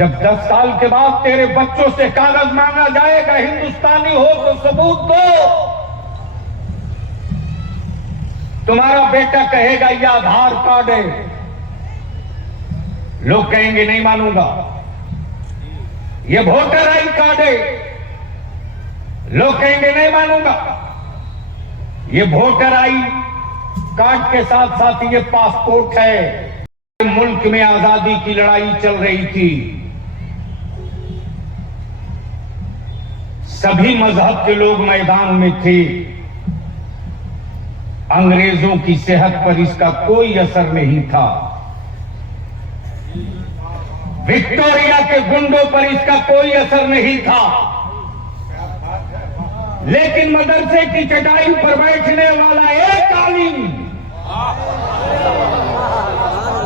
जब 10 साल के बाद तेरे बच्चों से कागज मांगा जाएगा हिंदुस्तानी हो तो सबूत दो। तुम्हारा बेटा कहेगा ये आधार कार्ड है, लोग कहेंगे नहीं मानूंगा। ये वोटर आई कार्ड है, लोग कहेंगे नहीं मानूंगा। ये वोटर आई कार्ड के साथ साथ ये पासपोर्ट है। मुल्क में आजादी की लड़ाई चल रही थी, सभी मजहब के लोग मैदान में थे। अंग्रेजों की सेहत पर इसका कोई असर नहीं था, विक्टोरिया के गुंडों पर इसका कोई असर नहीं था। लेकिन मदरसे की चटाई पर बैठने वाला एक आलिम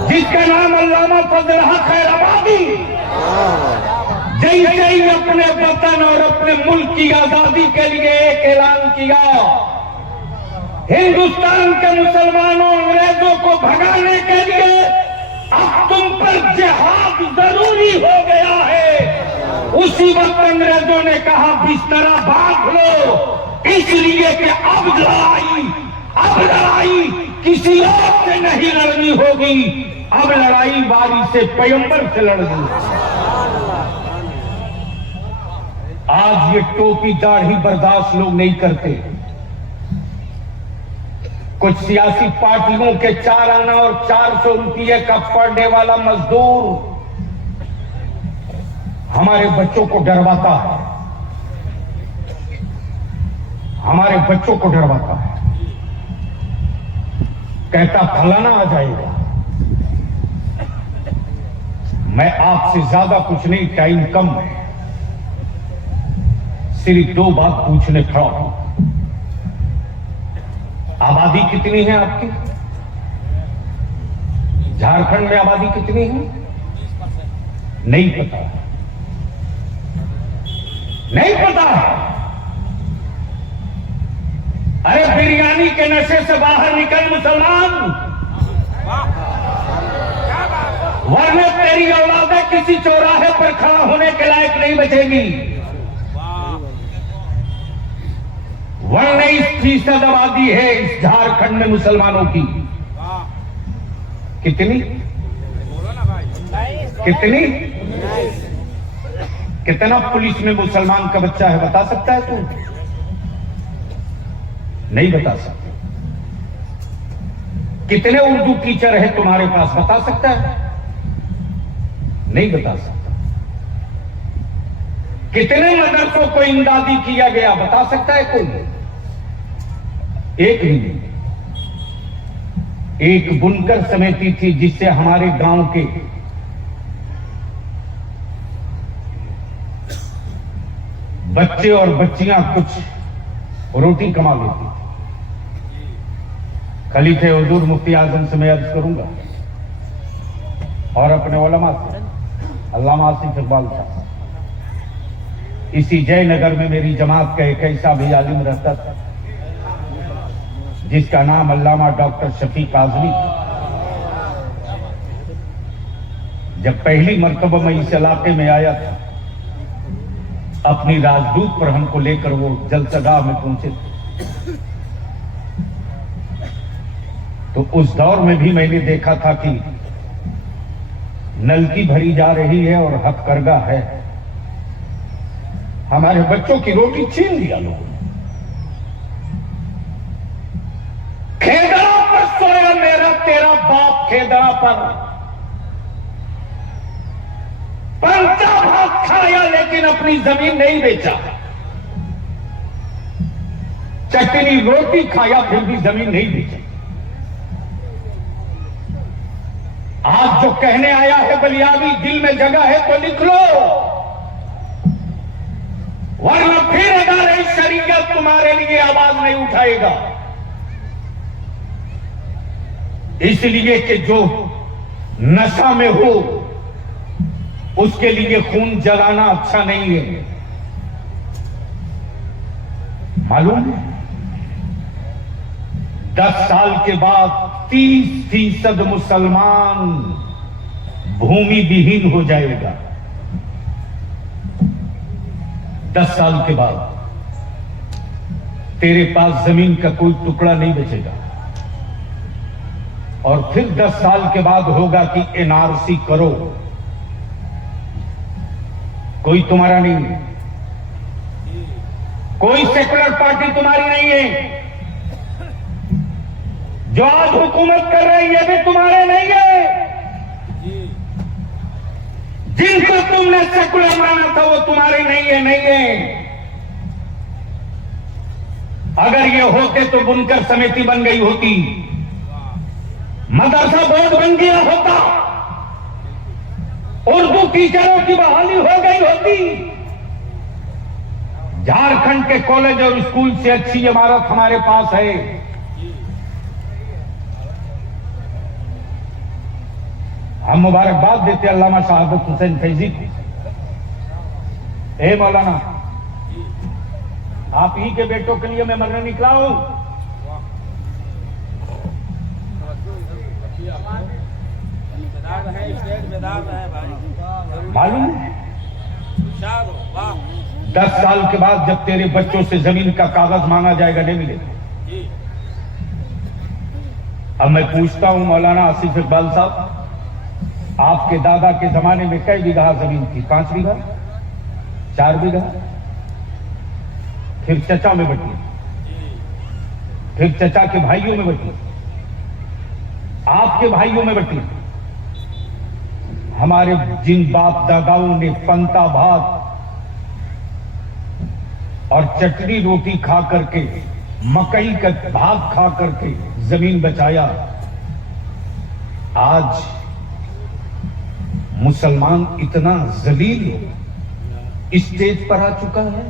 जिसका नाम अल्लामा फजल हक खैराबादी, जैसे ही अपने वतन और अपने मुल्क की आजादी के लिए एक ऐलान किया, हिंदुस्तान के मुसलमानों अंग्रेजों को भगाने के लिए अब तुम पर जिहाद जरूरी हो गया है। उसी वक्त अंग्रेजों ने कहा बिस्तरा बांध लो, इसलिए कि अब लड़ाई किसी और से नहीं लड़नी होगी, अब लड़ाई बारी से पैगंबर से लड़नी। आज ये टोपी दाढ़ी बर्दाश्त लोग नहीं करते। कुछ सियासी पार्टियों के 4 आना और 400 रुपये का पर डे वाला मजदूर हमारे बच्चों को डरवाता है, हमारे बच्चों को डरवाता है। कहता फलाना आ जाएगा। मैं आपसे ज्यादा कुछ नहीं, टाइम कम है, सिर्फ 2 बात पूछने खड़ा हूं। आबादी कितनी है आपकी? झारखंड में आबादी कितनी है? नहीं पता, नहीं पता। अरे बिरयानी के नशे से बाहर निकल मुसलमान, वरना तेरी औलादें किसी चौराहे पर खड़ा होने के लायक नहीं बचेगी। 19% आबादी है इस झारखंड में मुसलमानों की। कितनी? कितनी? कितना पुलिस में मुसलमान का बच्चा है बता सकता है तू? नहीं बता सकता। कितने उर्दू टीचर है तुम्हारे पास बता सकता है? नहीं बता सकता। कितने मदरसों को इमदादी किया गया बता सकता है कोई? एक भी नहीं। एक बुनकर समिति थी जिससे हमारे गांव के बच्चे और बच्चियां कुछ रोटी कमा लेती थी। खलीफे हुजूर मुफ्ती आजम से मैं अर्ज करूंगा और अपने उलमा से, अल्लामा आसिफ इकबाल साहब, इसी जयनगर में मेरी जमात का एक ऐसा भी आलिम रहता था जिसका नाम अल्लामा डॉक्टर शफीक आजमी। जब पहली मर्तबा मैं इस इलाके में आया था, अपनी राजदूत पर हमको लेकर वो जलसगाह में पहुंचे थे, तो उस दौर में भी मैंने देखा था कि नलकी भरी जा रही है और हथकरघा है। हमारे बच्चों की रोटी छीन लिया लोगों ने। खेदड़ा पर सोया मेरा तेरा बाप, खेदड़ा पर पंचा भात खाया लेकिन अपनी जमीन नहीं बेचा। चटनी रोटी खाया फिर भी जमीन नहीं बेचा। आज जो कहने आया है बलियावी, दिल में जगह है तो लिख लो, वरना फिर अदारे शरीयत तुम्हारे लिए आवाज नहीं उठाएगा। इसलिए कि जो नशा में हो उसके लिए खून जलाना अच्छा नहीं है। मालूम है 10 साल के बाद 30% मुसलमान भूमि विहीन हो जाएगा। 10 साल के बाद तेरे पास जमीन का कोई टुकड़ा नहीं बचेगा और फिर 10 साल के बाद होगा कि एनआरसी करो, कोई तुम्हारा नहीं है, कोई सेकुलर पार्टी तुम्हारी नहीं है, जो आज हुकूमत कर रही है भी तुम्हारे नहीं है, जिनको तुमने सेकुलर माना था वो तुम्हारे नहीं है। अगर ये होते तो बुनकर समिति बन गई होती, मदरसा बोर्ड बन गया होता, उर्दू टीचरों की बहाली हो गई होती, झारखंड के कॉलेज और स्कूल से अच्छी इमारत हमारे पास है। हम मुबारकबाद देते अल्लामा शहादत हुसैन फैजी को। ए मौलाना, आप ही के बेटों के लिए मैं मरने निकला हूं। मालूम है 10 साल के बाद जब तेरे बच्चों से जमीन का कागज मांगा जाएगा, नहीं मिलेगा। अब मैं पूछता हूं मौलाना आसिफ इकबाल साहब, आपके दादा के जमाने में कई बीघा जमीन थी? 5 बीघा, 4 बीघा, फिर चचा में बटी, फिर चचा के भाइयों में बटी, आपके भाइयों में बटी। हमारे जिन बाप दादाओं ने पंता भात और चटनी रोटी खा करके, मकई का भात खा करके जमीन बचाया, आज मुसलमान इतना जलील स्टेज पर आ चुका है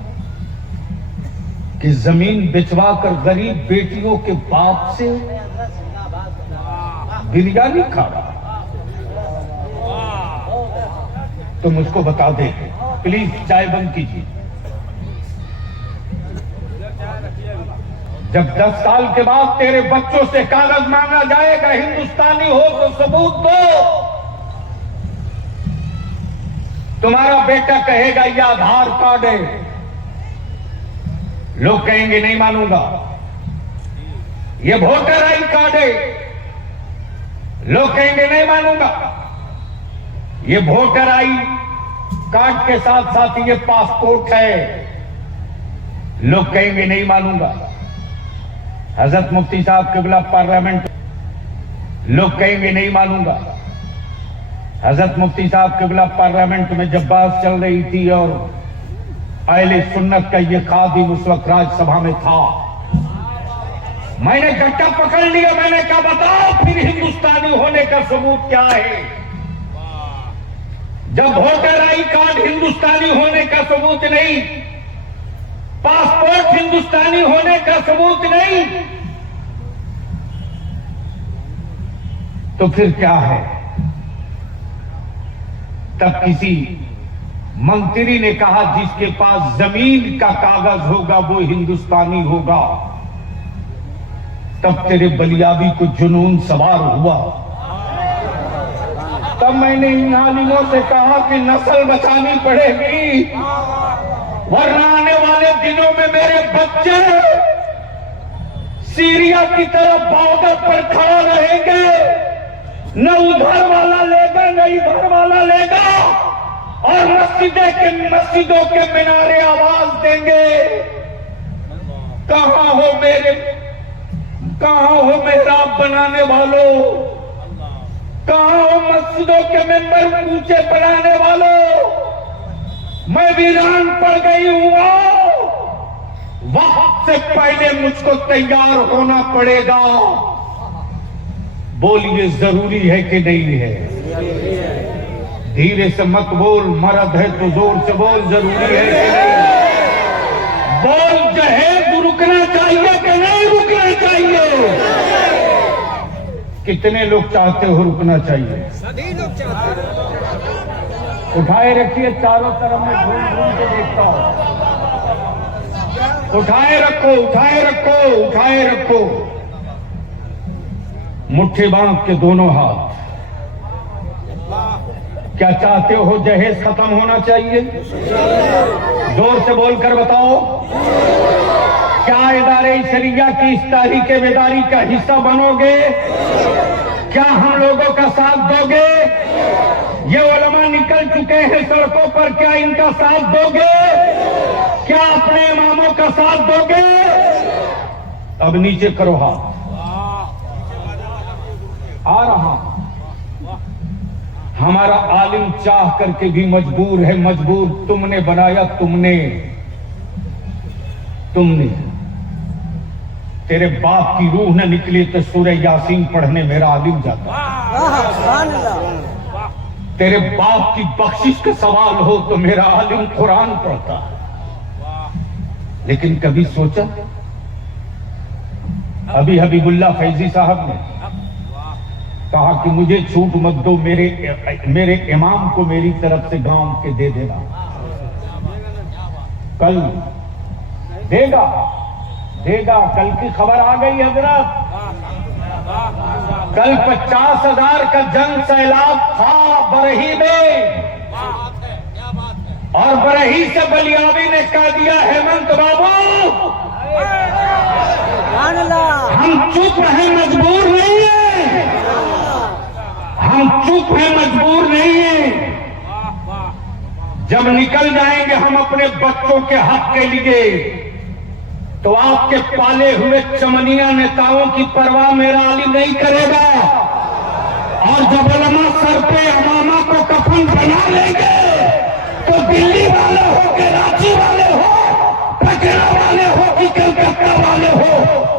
कि जमीन बिचवा कर गरीब बेटियों के बाप से बिरयानी खा रहा। तो मुझको बता दे प्लीज, चाय बंद कीजिए। जब 10 साल के बाद तेरे बच्चों से कागज मांगा जाएगा हिंदुस्तानी हो तो सबूत दो। तुम्हारा बेटा कहेगा ये आधार कार्ड है, लोग कहेंगे नहीं मानूंगा। ये वोटर आई कार्ड है, लोग कहेंगे नहीं मानूंगा। ये वोटर आई कार्ड के साथ साथ ये पासपोर्ट है, लोग कहेंगे नहीं मानूंगा। हजरत मुफ्ती साहब किबला पार्लियामेंट, लोग कहेंगे नहीं मानूंगा। हजरत मुफ्ती साहब किबला पार्लियामेंट में जब बात चल रही थी और अहले सुन्नत का ये खादिम उस वक्त राज्यसभा में था, मैंने गट्टा पकड़ लिया। मैंने कहा बताओ फिर हिंदुस्तानी होने का सबूत क्या है? जब वोटर आई कार्ड हिंदुस्तानी होने का सबूत नहीं, पासपोर्ट हिंदुस्तानी होने का सबूत नहीं, तो फिर क्या है? तब किसी मंत्री ने कहा जिसके पास जमीन का कागज होगा वो हिंदुस्तानी होगा। तब तेरे बलियाबी को जुनून सवार हुआ। तब मैंने इन आलिमों से कहा कि नस्ल बचानी पड़ेगी, वरना आने वाले दिनों में मेरे बच्चे सीरिया की तरफ बॉर्डर पर खड़ा रहेंगे, न उधर वाला लेगा न इधर वाला लेगा, और मस्जिदों के मीनारे आवाज देंगे कहां हो मेहराब बनाने वालों, कहां हो मस्जिदों के मेंबर ऊंचे बनाने वालों, मैं वीरान पड़ गई हूं। वक्त से पहले मुझको तैयार होना पड़ेगा। बोलिए जरूरी है कि नहीं है? धीरे से मत बोल, मर्द है तो जोर से बोल, जरूरी है कि नहीं? बोल, जहेज रुकना चाहिए कि नहीं रुकना चाहिए? कितने लोग चाहते हो रुकना चाहिए? सभी लोग चाहते हैं। उठाए रखिए, चारों तरफ में घूम घूम के देखता हूं। उठाए रखो, उठाए रखो, उठाए रखो, मुट्ठी बांध के दोनों हाथ। क्या चाहते हो जहेज खत्म होना चाहिए? जोर से बोलकर बताओ। क्या इदारे शरिया की इस तारीख बेदारी का हिस्सा बनोगे? क्या हम लोगों का साथ दोगे? ये उलमा निकल चुके हैं सड़कों पर, क्या इनका साथ दोगे? क्या अपने इमामों का साथ दोगे? अब नीचे करो हाथ। आ रहा हमारा आलिम चाह करके भी मजबूर है, मजबूर तुमने बनाया, तुमने तेरे बाप की रूह न निकली तो सूरह यासीन पढ़ने मेरा आलिम जाता। तेरे बाप की बख्शिश का सवाल हो तो मेरा आलिम कुरान पढ़ता। लेकिन कभी सोचा? अभी हबीबुल्लाह फैजी साहब ने कहा कि मुझे छूट मत दो, मेरे इमाम को मेरी तरफ से गांव के दे देना। कल देगा। कल की खबर आ गई हजरत। कल 50,000 का जंग सैलाब था बरही में, और बरही से बलियाबी ने कह दिया हेमंत बाबू हम चुप हैं, मजबूर नहीं है। हम चुप हैं, मजबूर नहीं है। जब निकल जाएंगे हम अपने बच्चों के हक के लिए, तो आपके पाले हुए चमनिया नेताओं की परवाह मेरा आलिम नहीं करेगा। और जब उलमा सर पे अमामा को कफन बना लेंगे, तो दिल्ली वाले हो कि रांची वाले हो, पटना वाले हो कि कलकत्ता वाले हो,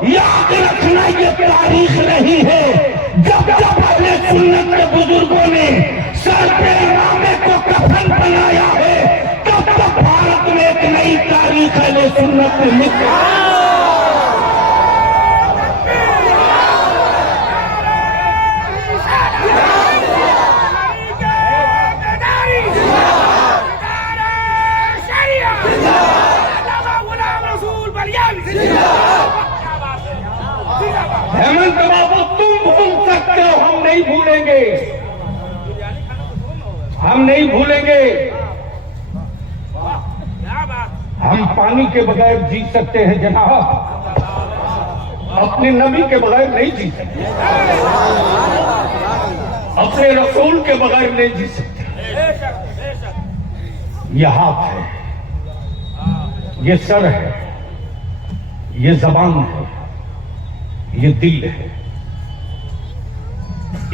याद रखना ये तारीख नहीं है। जब अहले सुन्नत के बुजुर्गों ने सर पे इमामे को कफन बनाया है, तब तक भारत में एक नई तारीख अहले सुन्नत ने लिखी। हेमंत बाबू तुम भूल सकते हो, हम नहीं भूलेंगे। हम नहीं भूलेंगे। हम पानी के बगैर जी सकते हैं जनाब, अपने नबी के बगैर नहीं जी सकते, अपने रसूल के बगैर नहीं जी सकते। यह हाथ है, ये सर है, ये जबान है, ये दिल है।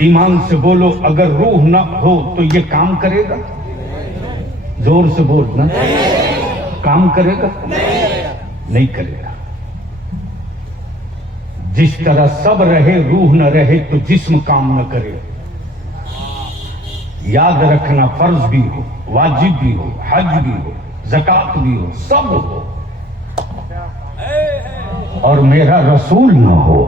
ईमान से बोलो, अगर रूह न हो तो ये काम करेगा? जोर से बोलना, काम करेगा? नहीं करेगा। जिस तरह सब रहे रूह न रहे तो जिस्म काम न करे। याद रखना, फर्ज भी हो, वाजिब भी हो, हज भी हो, ज़कात भी हो, सब हो, और मेरा रसूल न हो।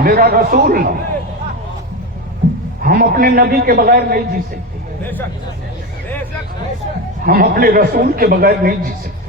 मेरा रसूल न, हम अपने नबी के बगैर नहीं जी सकते, हम अपने रसूल के बगैर नहीं जी सकते।